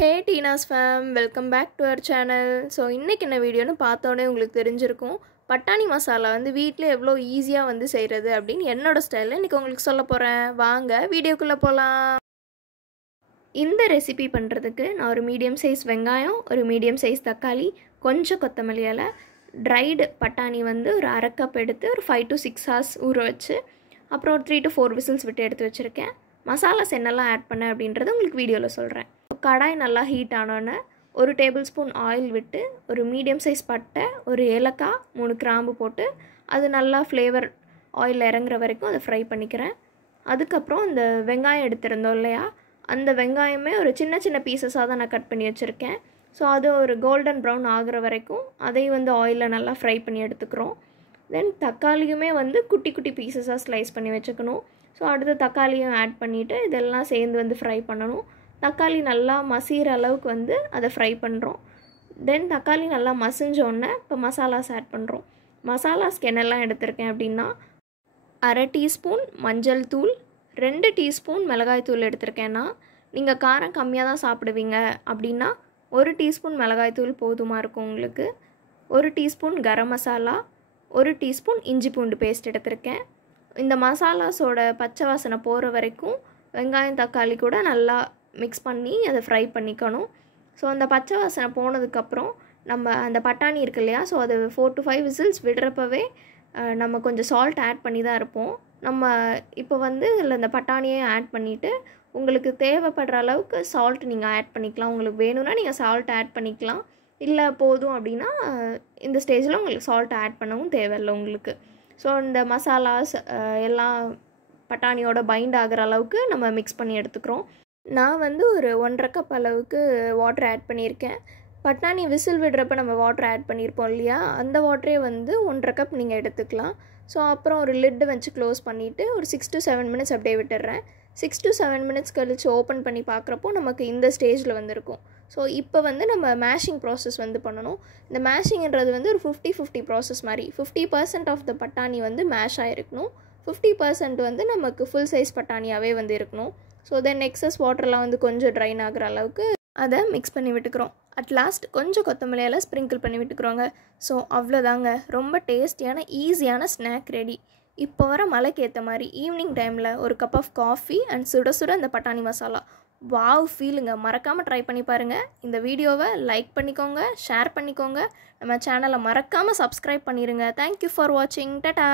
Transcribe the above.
Hey Tina's fam, welcome back to our channel. So இன்னைக்கு என்ன வீடியோன்னு பார்த்தோனே உங்களுக்கு தெரிஞ்சிருக்கும். பட்டாணி மசாலா வந்து வீட்ல எவ்வளோ ஈஸியா வந்து செய்யறது அப்படினு என்னோட ஸ்டைல்ல இன்னைக்கு உங்களுக்கு சொல்ல போறேன். வாங்க வீடியோக்குள்ள போலாம். இந்த ரெசிபி பண்றதுக்கு நான் ஒரு மீடியம் சைஸ் வெங்காயம், ஒரு மீடியம் சைஸ் தக்காளி, கொஞ்சம் கொத்தமல்லி இலை, dried பட்டாணி வந்து ஒரு 1/2 கப் எடுத்து ஒரு 5 to 6 hours ஊற வச்சு அப்புறம் ஒரு 3 to 4 whistles விட்டு எடுத்து வச்சிருக்கேன். மசாலாஸ் என்னெல்லாம் ஆட் பண்ணேன் அப்படின்றது உங்களுக்கு வீடியோல சொல்றேன். கடாய் நல்லா ஹீட் ஆனோனே ஒரு டேபிள் ஸ்பூன் ஆயில் விட்டு ஒரு மீடியம் சைஸ் பட்டை, ஒரு ஏலக்காய், 3 கிராம்பு போட்டு அது நல்லா ஃப்ளேவர் ஆயில் இறங்குற வரைக்கும் அதை ஃப்ரை பண்ணிக்கிறேன். அதுக்கப்புறம் இந்த வெங்காயம் எடுத்திருந்தோம் இல்லையா, அந்த வெங்காயமே ஒரு சின்ன சின்ன பீசஸாக தான் நான் கட் பண்ணி வச்சுருக்கேன். ஸோ அது ஒரு கோல்டன் ப்ரௌன் ஆகிற வரைக்கும் அதையும் வந்து ஆயிலில் நல்லா ஃப்ரை பண்ணி எடுத்துக்கிறோம். தென் தக்காளியுமே வந்து குட்டி குட்டி பீசஸாக ஸ்லைஸ் பண்ணி வச்சுக்கணும். ஸோ அடுத்து தக்காளியும் ஆட் பண்ணிவிட்டு இதெல்லாம் சேர்ந்து வந்து ஃப்ரை பண்ணணும். தக்காளி நல்லா மசிகிற அளவுக்கு வந்து அதை ஃப்ரை பண்ணுறோம். தென் தக்காளி நல்லா மசிஞ்சோடனே இப்போ மசாலாஸ் ஆட் பண்ணுறோம். மசாலாஸ்க்கு என்னெல்லாம் எடுத்திருக்கேன் அப்படின்னா 1/2 டீஸ்பூன் மஞ்சள் தூள், 2 டீஸ்பூன் மிளகாய் தூள் எடுத்திருக்கேன்னா, நீங்கள் காரம் கம்மியாக தான் சாப்பிடுவீங்க அப்படின்னா 1 டீஸ்பூன் மிளகாய் தூள் போதுமாக இருக்கும் உங்களுக்கு. 1 டீஸ்பூன் கரம் மசாலா, 1 டீஸ்பூன் இஞ்சி பூண்டு பேஸ்ட் எடுத்திருக்கேன். இந்த மசாலாஸோட பச்சை வாசனை போகிற வரைக்கும் வெங்காயம் தக்காளி கூட நல்லா மிக்ஸ் பண்ணி அதை ஃப்ரை பண்ணிக்கணும். ஸோ அந்த பச்சை வாசனை போனதுக்கப்புறம் நம்ம அந்த பட்டாணி இருக்கு இல்லையா, ஸோ அது 4 to 5 விசில்ஸ் விடுறப்பவே நம்ம கொஞ்சம் சால்ட் ஆட் பண்ணி தான் இருப்போம். நம்ம இப்போ வந்து இதில் இந்த பட்டாணியை ஆட் பண்ணிவிட்டு உங்களுக்கு தேவைப்படுற அளவுக்கு சால்ட் நீங்கள் ஆட் பண்ணிக்கலாம். உங்களுக்கு வேணும்னா நீங்கள் சால்ட் ஆட் பண்ணிக்கலாம். இல்லை போதும் அப்படின்னா இந்த ஸ்டேஜில் உங்களுக்கு சால்ட் ஆட் பண்ணவும் தேவையில்லை உங்களுக்கு. ஸோ இந்த மசாலாஸ் எல்லாம் பட்டாணியோட பைண்ட் ஆகிற அளவுக்கு நம்ம மிக்ஸ் பண்ணி எடுத்துக்கிறோம். நான் வந்து ஒரு 1/2 கப் அளவுக்கு வாட்டர் ஆட் பண்ணியிருக்கேன். பட்டாணி விசில் விடுறப்ப நம்ம வாட்டர் ஆட் பண்ணியிருப்போம் இல்லையா, அந்த வாட்டரே வந்து 1/2 கப் நீங்கள் எடுத்துக்கலாம். ஸோ அப்புறம் ஒரு லிட்டு வச்சு க்ளோஸ் பண்ணிவிட்டு ஒரு 6 to 7 minutes அப்படியே விட்டுடுறேன். 6 to 7 minutes கழிச்சு ஓப்பன் பண்ணி பார்க்குறப்போ நமக்கு இந்த ஸ்டேஜில் வந்துருக்கும். ஸோ இப்போ வந்து நம்ம மேஷிங் ப்ராசஸ் வந்து பண்ணணும். இந்த மேஷிங்கிறது வந்து ஒரு 50-50 ப்ராசஸ் மாதிரி. 50% ஆஃப் த பட்டாணி வந்து மேஷ் ஆகிருக்கணும், 50% வந்து நமக்கு ஃபுல் சைஸ் பட்டாணியாகவே வந்து இருக்கணும். ஸோ தென் எக்ஸஸ் வாட்டர்லாம் வந்து கொஞ்சம் ட்ரைன் ஆகிற அளவுக்கு அதை மிக்ஸ் பண்ணி விட்டுக்கிறோம். அட் லாஸ்ட் கொஞ்சம் கொத்தமல்லியெல்லாம் ஸ்ப்ரிங்கிள் பண்ணி விட்டுக்கிறோங்க. ஸோ அவ்வளோதாங்க, ரொம்ப டேஸ்டியான ஈஸியான ஸ்நாக் ரெடி. இப்போ வர மழைக்கு ஏற்ற மாதிரி ஈவினிங் டைமில் ஒரு கப் ஆஃப் காஃபி அண்ட் சுட சுட இந்த பட்டாணி மசாலா, வாவ் ஃபீலுங்க. மறக்காமல் ட்ரை பண்ணி பாருங்கள். இந்த வீடியோவை லைக் பண்ணிக்கோங்க, ஷேர் பண்ணிக்கோங்க, நம்ம சேனலை மறக்காமல் சப்ஸ்கிரைப் பண்ணிடுங்க. தேங்க்யூ ஃபார் வாட்சிங். டாடா.